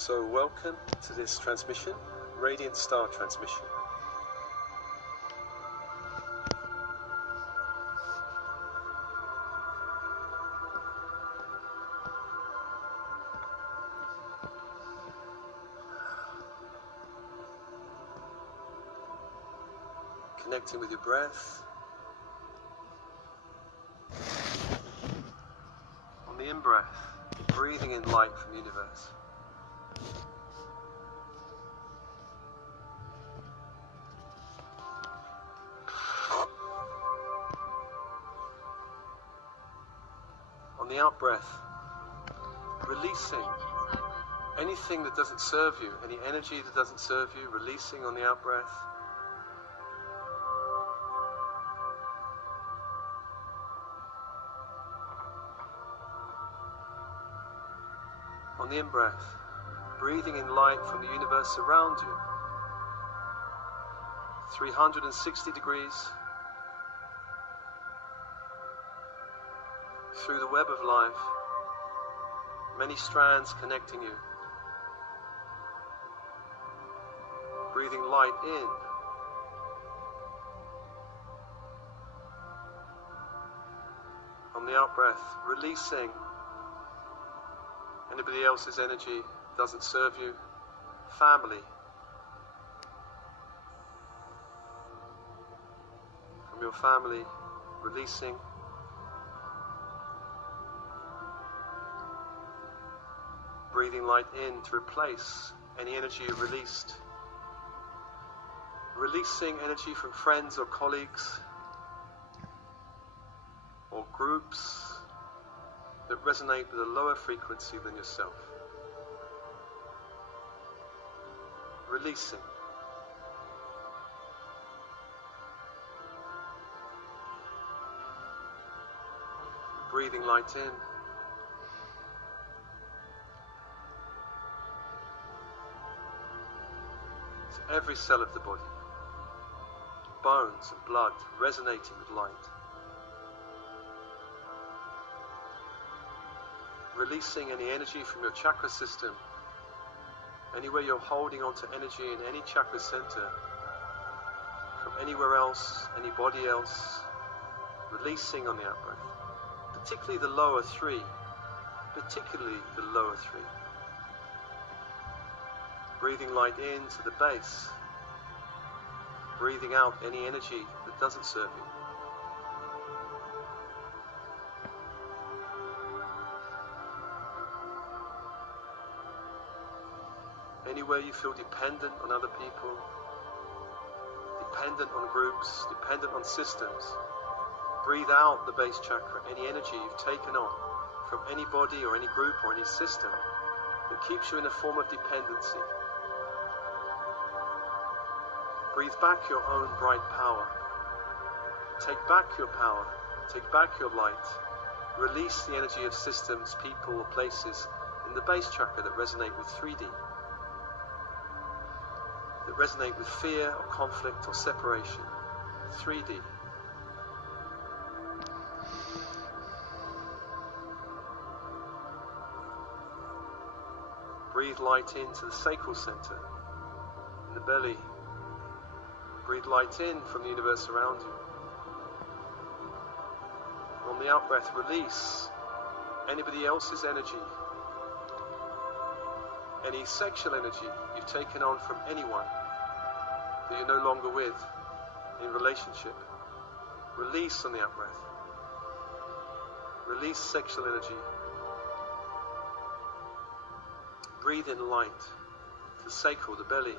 So welcome to this transmission, Radiant Star transmission. Connecting with your breath. On the in-breath, breathing in light from the universe. On the out-breath, releasing anything that doesn't serve you, any energy that doesn't serve you, releasing on the out-breath. On the in-breath, breathing in light from the universe around you. 360 degrees. Through the web of life, many strands connecting you. Breathing light in. On the out-breath, releasing anybody else's energy doesn't serve you. Family. From your family, releasing. Breathing light in to replace any energy you released. Releasing energy from friends or colleagues or groups that resonate with a lower frequency than yourself. Releasing. Breathing light in. To every cell of the body. Bones and blood resonating with light. Releasing any energy from your chakra system. Anywhere you're holding on to energy in any chakra center. From anywhere else, anybody else. Releasing on the out-breath. Particularly the lower three. Particularly the lower three. Breathing light in to the base. Breathing out any energy that doesn't serve you. Anywhere you feel dependent on other people, dependent on groups, dependent on systems, breathe out the base chakra, any energy you've taken on from anybody or any group or any system that keeps you in a form of dependency. Breathe back your own bright power. Take back your power. Take back your light. Release the energy of systems, people, or places in the base chakra that resonate with 3D. That resonate with fear or conflict or separation. 3D. Breathe light into the sacral center, in the belly. Breathe light in from the universe around you. On the out-breath, release anybody else's energy, any sexual energy you've taken on from anyone that you're no longer with in relationship. Release on the out-breath. Release sexual energy. Breathe in light to the sacral, the belly.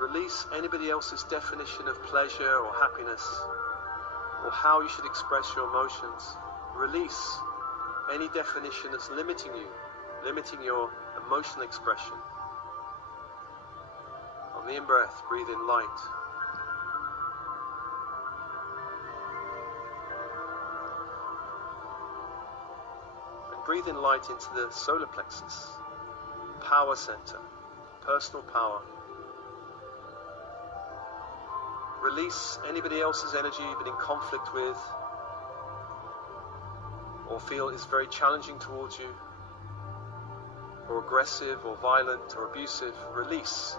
Release anybody else's definition of pleasure or happiness, or how you should express your emotions. Release any definition that's limiting you, limiting your emotional expression. On the in-breath, breathe in light. And breathe in light into the solar plexus, power center, personal power. Release anybody else's energy you've been in conflict with, or or feel is very challenging towards you, or aggressive or violent or abusive, release.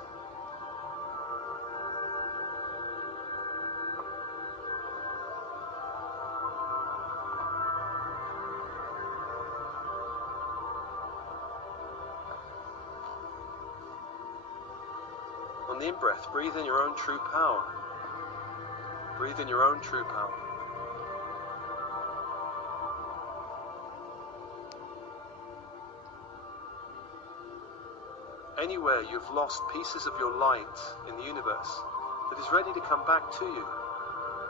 On the in-breath, breathe in your own true power. Breathe in your own true power. Anywhere you've lost pieces of your light in the universe that is ready to come back to you,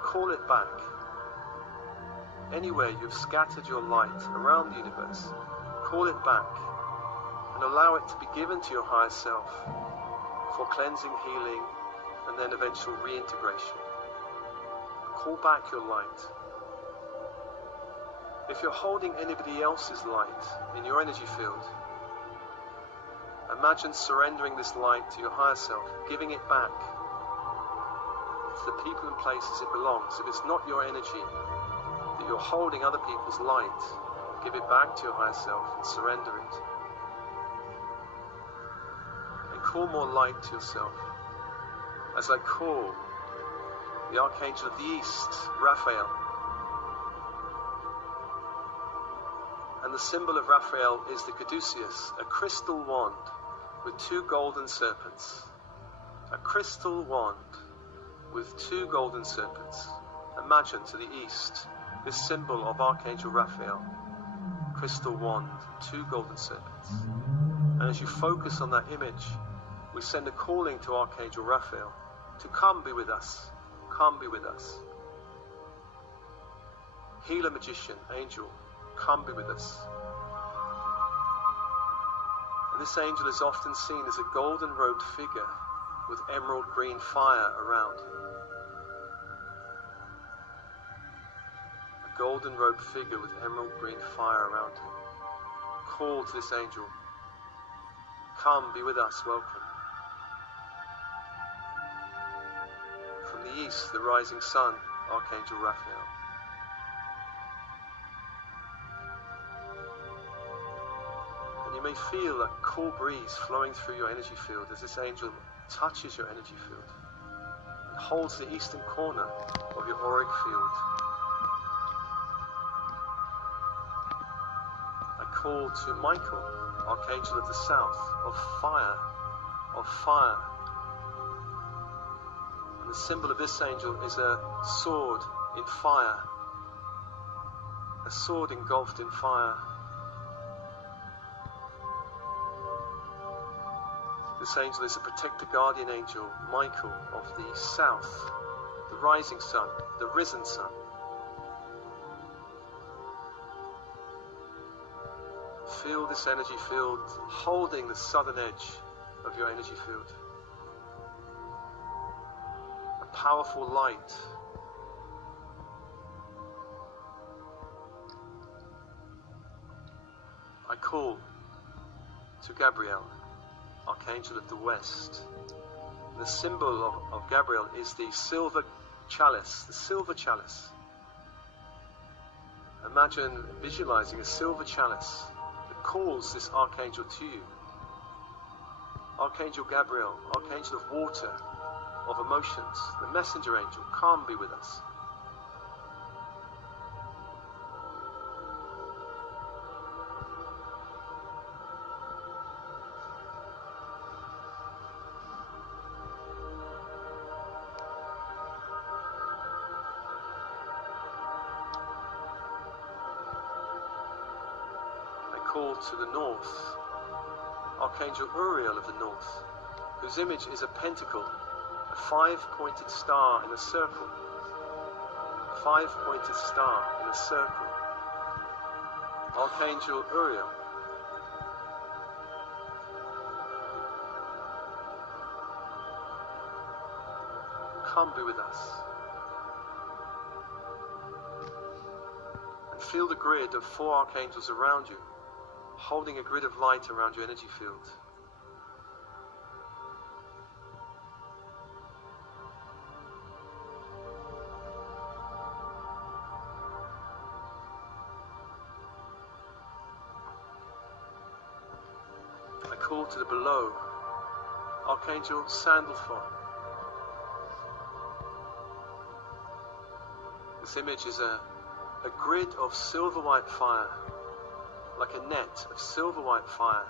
call it back. Anywhere you've scattered your light around the universe, call it back and allow it to be given to your higher self for cleansing, healing, and then eventual reintegration. Call back your light. If you're holding anybody else's light in your energy field, imagine surrendering this light to your higher self, giving it back to the people and places it belongs. If it's not your energy, that you're holding other people's light, give it back to your higher self and surrender it. And call more light to yourself. As I call the Archangel of the East, Raphael. And the symbol of Raphael is the caduceus, a crystal wand with 2 golden serpents. A crystal wand with 2 golden serpents. Imagine to the east this symbol of Archangel Raphael. Crystal wand, 2 golden serpents. And as you focus on that image, we send a calling to Archangel Raphael to come be with us. Come be with us. Healer, magician, angel, come be with us. And this angel is often seen as a golden robed figure with emerald green fire around. A golden robed figure with emerald green fire around him. Call to this angel. Come be with us, welcome. From the east, the rising sun, Archangel Raphael. And you may feel a cool breeze flowing through your energy field as this angel touches your energy field and holds the eastern corner of your auric field. I call to Michael, Archangel of the South, of fire, of fire. The symbol of this angel is a sword in fire. A sword engulfed in fire. This angel is a protector guardian angel, Michael of the South, the rising sun, the risen sun. Feel this energy field holding the southern edge of your energy field. Powerful light. I call to Gabriel, Archangel of the West. The symbol of Gabriel is the silver chalice, the silver chalice. Imagine visualizing a silver chalice that calls this Archangel to you. Archangel Gabriel, Archangel of water, of emotions, the messenger angel, come be with us. I call to the north, Archangel Uriel of the north, whose image is a pentacle, a 5-pointed star in a circle. 5-pointed star in a circle. Archangel Uriel. Come be with us. And feel the grid of 4 archangels around you, holding a grid of light around your energy field. call to the below, Archangel Sandalphon. This image is a grid of silver white fire, like a net of silver white fire,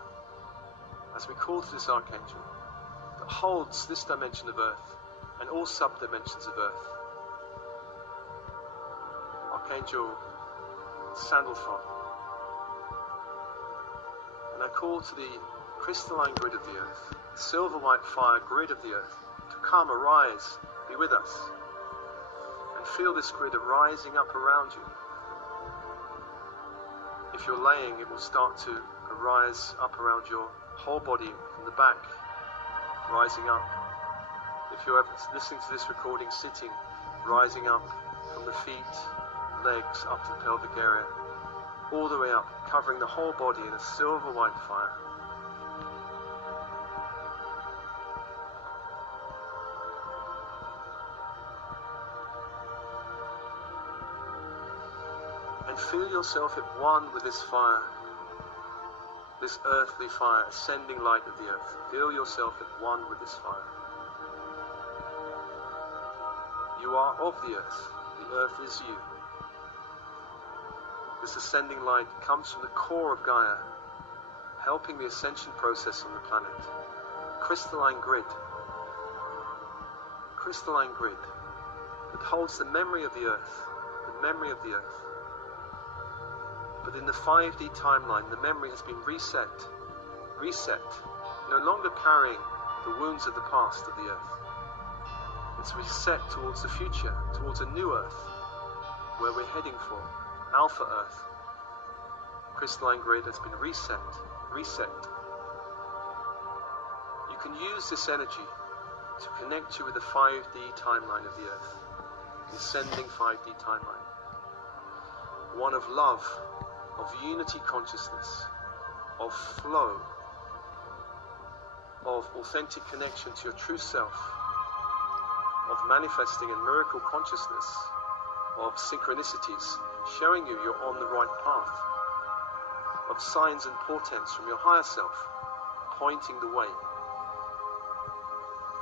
as we call to this Archangel, that holds this dimension of Earth and all sub-dimensions of Earth. Archangel Sandalphon. And I call to the crystalline grid of the Earth, the silver white fire grid of the Earth, to come, arise, be with us. And feel this grid rising up around you. If you're laying, it will start to arise up around your whole body from the back, rising up. If you're listening to this recording sitting, rising up from the feet, legs, up to the pelvic area, all the way up, covering the whole body in a silver white fire. And feel yourself at one with this fire, this earthly fire, ascending light of the earth. Feel yourself at one with this fire. You are of the earth is you. This ascending light comes from the core of Gaia, helping the ascension process on the planet. Crystalline grid that holds the memory of the earth, But in the 5D timeline, the memory has been reset, no longer carrying the wounds of the past of the earth. It's reset towards the future, towards a new earth, where we're heading for, Alpha Earth. Crystalline grid has been reset. You can use this energy to connect you with the 5D timeline of the earth, the ascending 5D timeline. One of love, of unity consciousness, of flow, of authentic connection to your true self, of manifesting and miracle consciousness, of synchronicities showing you you're on the right path, of signs and portents from your higher self pointing the way.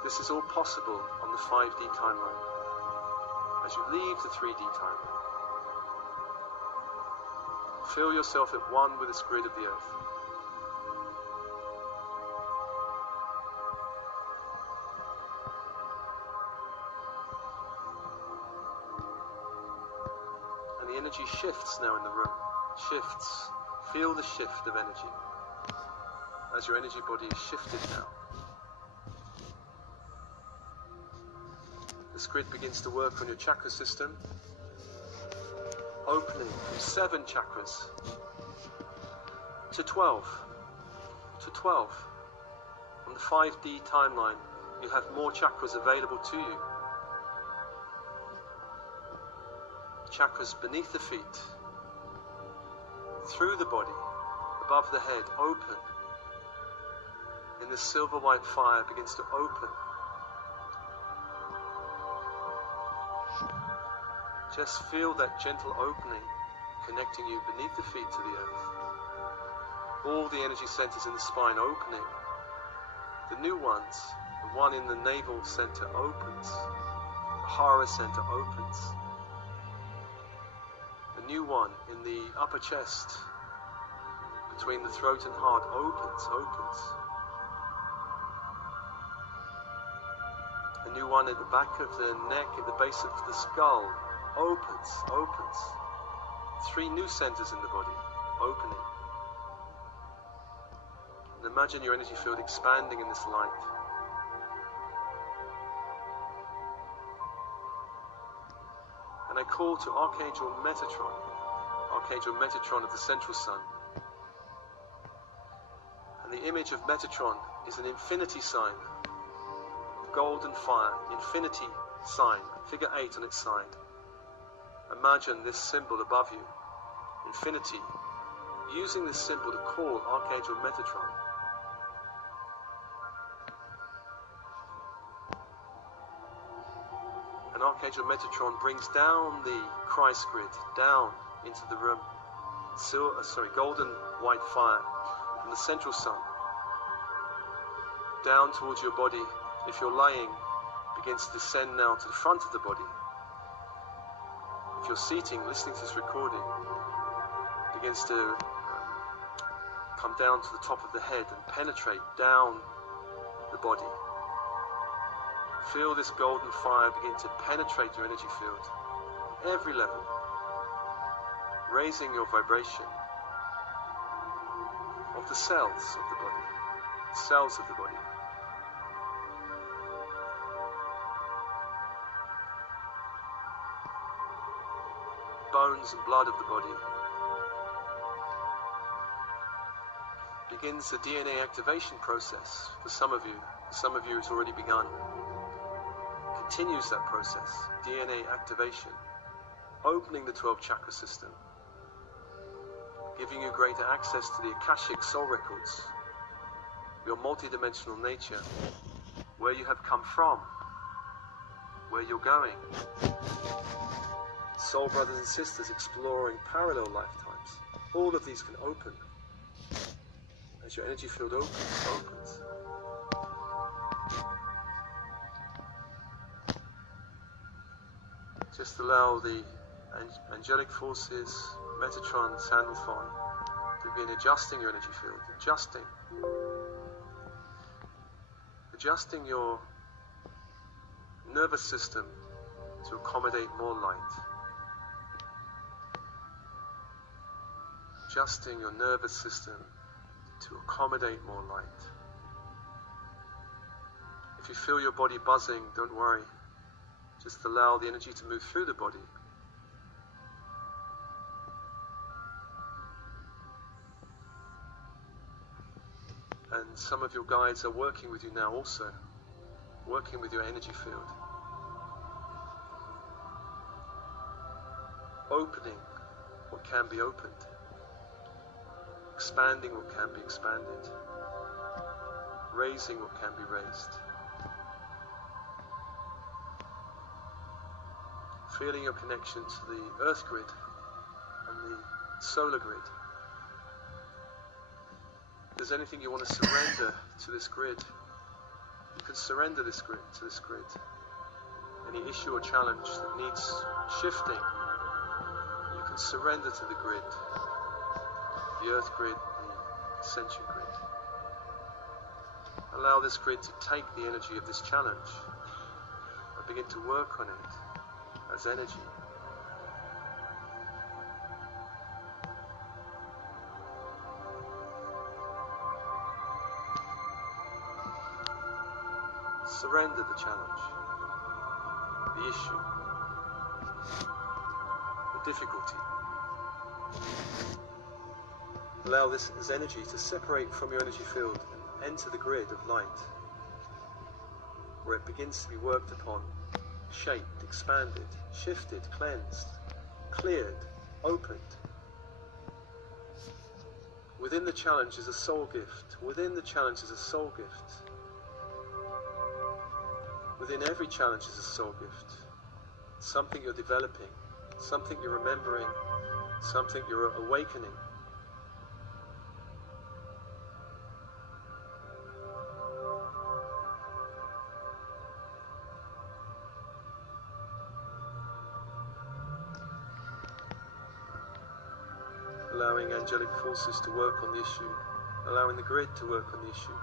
This is all possible on the 5D timeline. As you leave the 3D timeline, feel yourself at one with this grid of the earth. And the energy shifts now in the room. Shifts. Feel the shift of energy. As your energy body is shifted now. This grid begins to work on your chakra system, opening from 7 chakras to 12. On the 5D timeline, you have more chakras available to you. Chakras beneath the feet, through the body, above the head, open. And the silver white fire begins to open. Just feel that gentle opening connecting you beneath the feet to the earth. All the energy centers in the spine opening. The new ones, the one in the navel center opens. The Hara center opens. The new one in the upper chest, between the throat and heart, opens. The new one at the back of the neck, at the base of the skull, opens. 3 new centers in the body, opening. And imagine your energy field expanding in this light. And I call to Archangel Metatron of the Central Sun. And the image of Metatron is an infinity sign, golden fire, infinity sign, figure 8 on its side. Imagine this symbol above you, infinity, using this symbol to call Archangel Metatron. And Archangel Metatron brings down the Christ grid, down into the room. Golden white fire from the Central Sun, down towards your body. If you're lying, begins to descend now to the front of the body. If you're seating, listening to this recording, begins to come down to the top of the head and penetrate down the body. Feel this golden fire begin to penetrate your energy field, every level, raising your vibration of the cells of the body, cells of the body. Bones and blood of the body. Begins the DNA activation process for some of you. For some of you it's already begun. Continues that process, DNA activation, opening the 12 chakra system, giving you greater access to the Akashic soul records, your multidimensional nature, where you have come from, where you're going. Soul brothers and sisters exploring parallel lifetimes. All of these can open as your energy field opens. Just allow the angelic forces, Metatron, Sandalphon, to begin adjusting your energy field, adjusting your nervous system to accommodate more light. Adjusting your nervous system to accommodate more light. If you feel your body buzzing, don't worry. Just allow the energy to move through the body. And some of your guides are working with you now also, working with your energy field. Opening what can be opened. Expanding what can be expanded. Raising what can be raised. Feeling your connection to the earth grid and the solar grid. If there's anything you want to surrender to this grid, you can surrender this grid to this grid. Any issue or challenge that needs shifting, you can surrender to the grid, the earth grid, the ascension grid. Allow this grid to take the energy of this challenge and begin to work on it as energy. Surrender the challenge, the issue, the difficulty. Allow this as energy to separate from your energy field and enter the grid of light, where it begins to be worked upon, shaped, expanded, shifted, cleansed, cleared, opened. Within the challenge is a soul gift. Within the challenge is a soul gift. Within every challenge is a soul gift. Something you're developing, something you're remembering, something you're awakening. Allowing angelic forces to work on the issue, allowing the grid to work on the issue.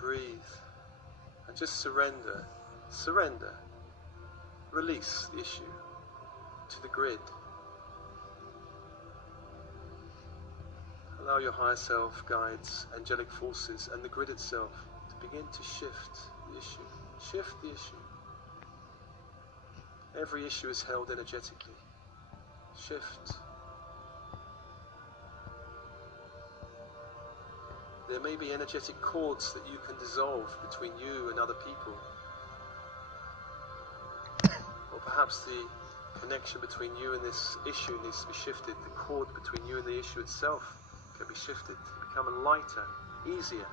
Breathe and just surrender, release the issue to the grid. Allow your higher self, guides, angelic forces and the grid itself to begin to shift the issue. Every issue is held energetically. Shift. There may be energetic cords that you can dissolve between you and other people. perhaps the connection between you and this issue needs to be shifted. The cord between you and the issue itself can be shifted to become lighter, easier.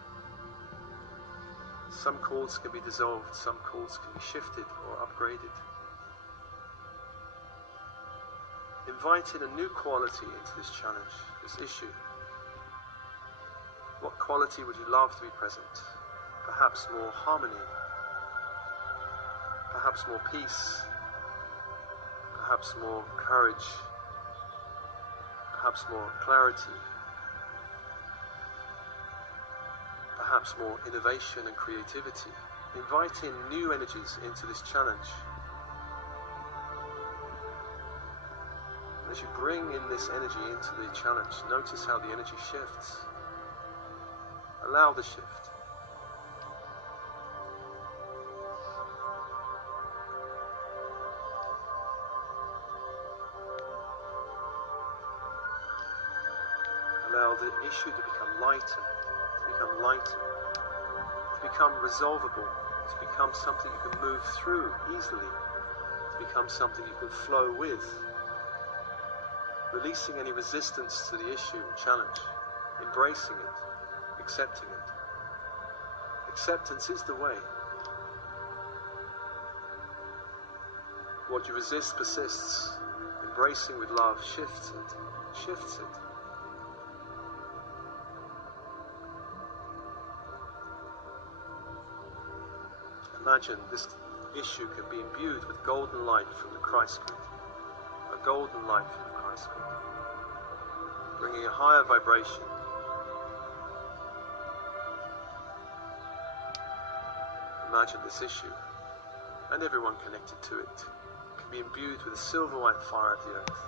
Some cords can be dissolved, some cords can be shifted or upgraded. Inviting a new quality into this challenge, this issue. What quality would you love to be present? Perhaps more harmony, perhaps more peace, perhaps more courage, perhaps more clarity, perhaps more innovation and creativity. Inviting new energies into this challenge. As you bring in this energy into the challenge, notice how the energy shifts. Allow the shift. Allow the issue to become lighter, to become resolvable, to become something you can move through easily, to become something you can flow with. Releasing any resistance to the issue and challenge, embracing it, accepting it. Acceptance is the way. What you resist persists. Embracing with love shifts it. Imagine this issue can be imbued with golden light from the Christ grid. A golden light from the Christ grid. Bringing a higher vibration. Imagine this issue, and everyone connected to it, can be imbued with the silver white fire of the earth.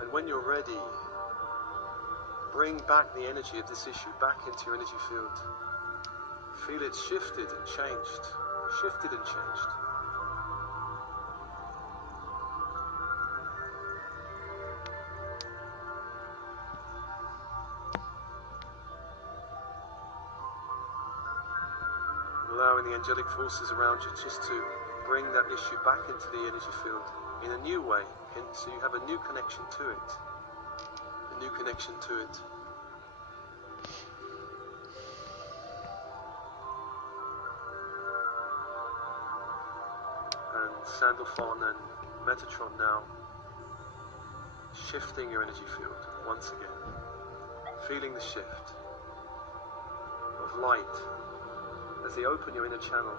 And when you're ready, bring back the energy of this issue back into your energy field. Feel it shifted and changed. Shifted and changed. Allowing the angelic forces around you just to bring that issue back into the energy field in a new way, so you have a new connection to it. A new connection to it. And Sandalphon and Metatron now shifting your energy field once again. Feeling the shift of light as they open your inner channel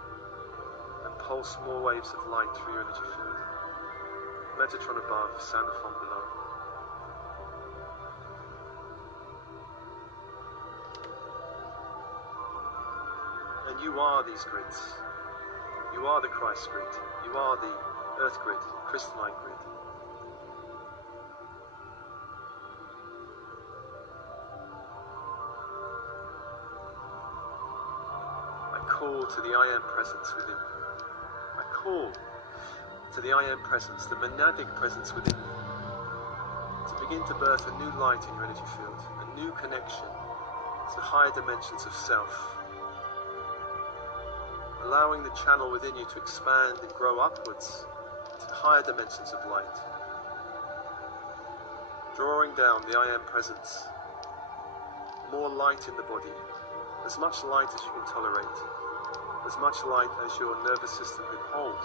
and pulse more waves of light through your energy field. Metatron above, Sandalphon below. And you are these grids. You are the Christ grid. You are the Earth grid, crystalline grid. Call to the I Am presence within you. I call to the I Am presence, the monadic presence within you, to begin to birth a new light in your energy field, a new connection to higher dimensions of self, allowing the channel within you to expand and grow upwards to higher dimensions of light, drawing down the I Am presence, more light in the body, as much light as you can tolerate, as much light as your nervous system can hold.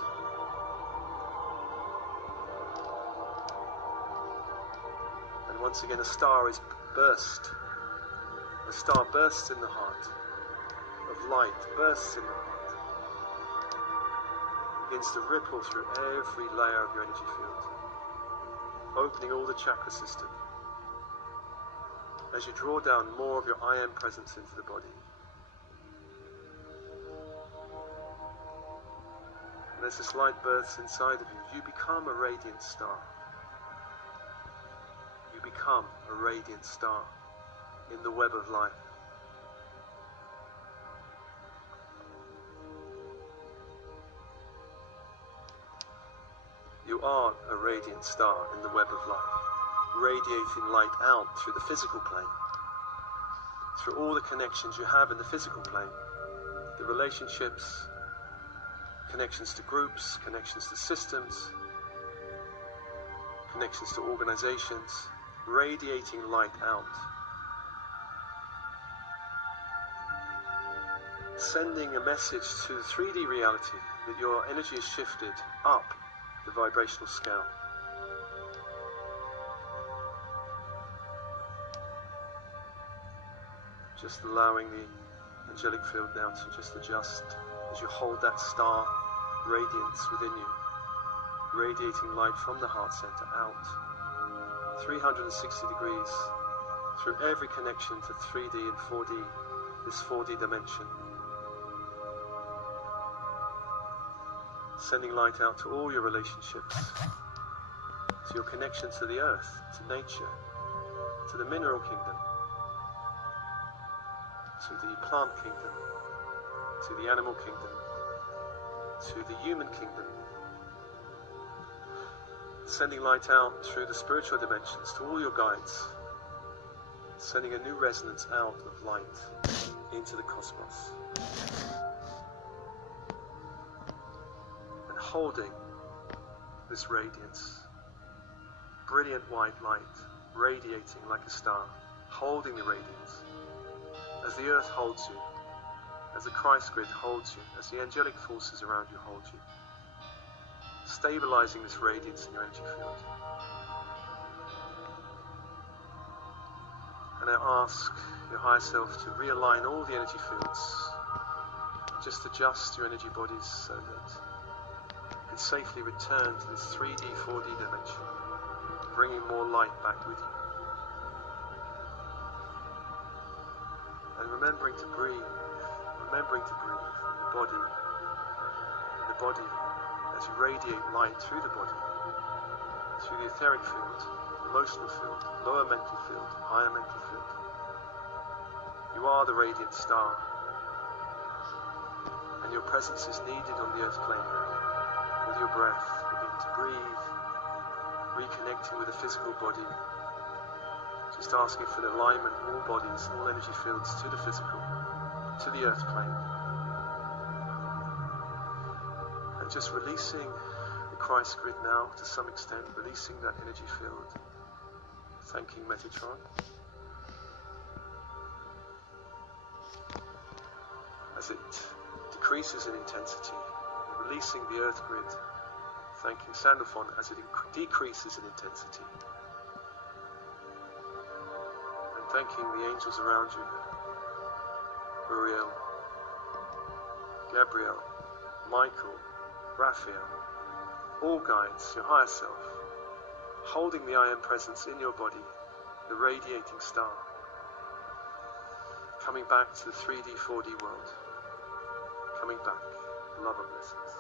And once again, a star is burst. A star bursts in the heart of light, bursts in the heart, begins to ripple through every layer of your energy field, opening all the chakra system as you draw down more of your I Am presence into the body. And as this light births inside of you, you become a radiant star. You become a radiant star in the web of life. You are a radiant star in the web of life, radiating light out through the physical plane, through all the connections you have in the physical plane, the relationships, connections to groups, connections to systems, connections to organizations, radiating light out. Sending a message to the 3D reality that your energy is shifted up the vibrational scale. Just allowing the angelic field now to just adjust as you hold that star radiance within you, radiating light from the heart center out 360 degrees through every connection to 3D and 4D, this 4D dimension. Sending light out to all your relationships, to your connection to the earth, to nature, to the mineral kingdom, to the plant kingdom, to the animal kingdom, to the human kingdom. Sending light out through the spiritual dimensions to all your guides, sending a new resonance out of light into the cosmos. And holding this radiance, brilliant white light, radiating like a star, holding the radiance, as the earth holds you, as the Christ grid holds you, as the angelic forces around you hold you, stabilizing this radiance in your energy field. And I ask your higher self to realign all the energy fields, just adjust your energy bodies so that you can safely return to this 3D, 4D dimension, bringing more light back with you. And remembering to breathe in the body, as you radiate light through the body, through the etheric field, emotional field, lower mental field, higher mental field. You are the radiant star, and your presence is needed on the earth plane. With your breath, begin to breathe, reconnecting with the physical body, just asking for the alignment of all bodies, all energy fields to the physical, to the earth plane. And just releasing the Christ grid now to some extent, releasing that energy field. Thanking Metatron. As it decreases in intensity, releasing the earth grid. Thanking Sandalphon as it decreases in intensity. And thanking the angels around you. Uriel, Gabriel, Michael, Raphael, all guides, your higher self, holding the I Am presence in your body, the radiating star, coming back to the 3D, 4D world, coming back, love and blessings.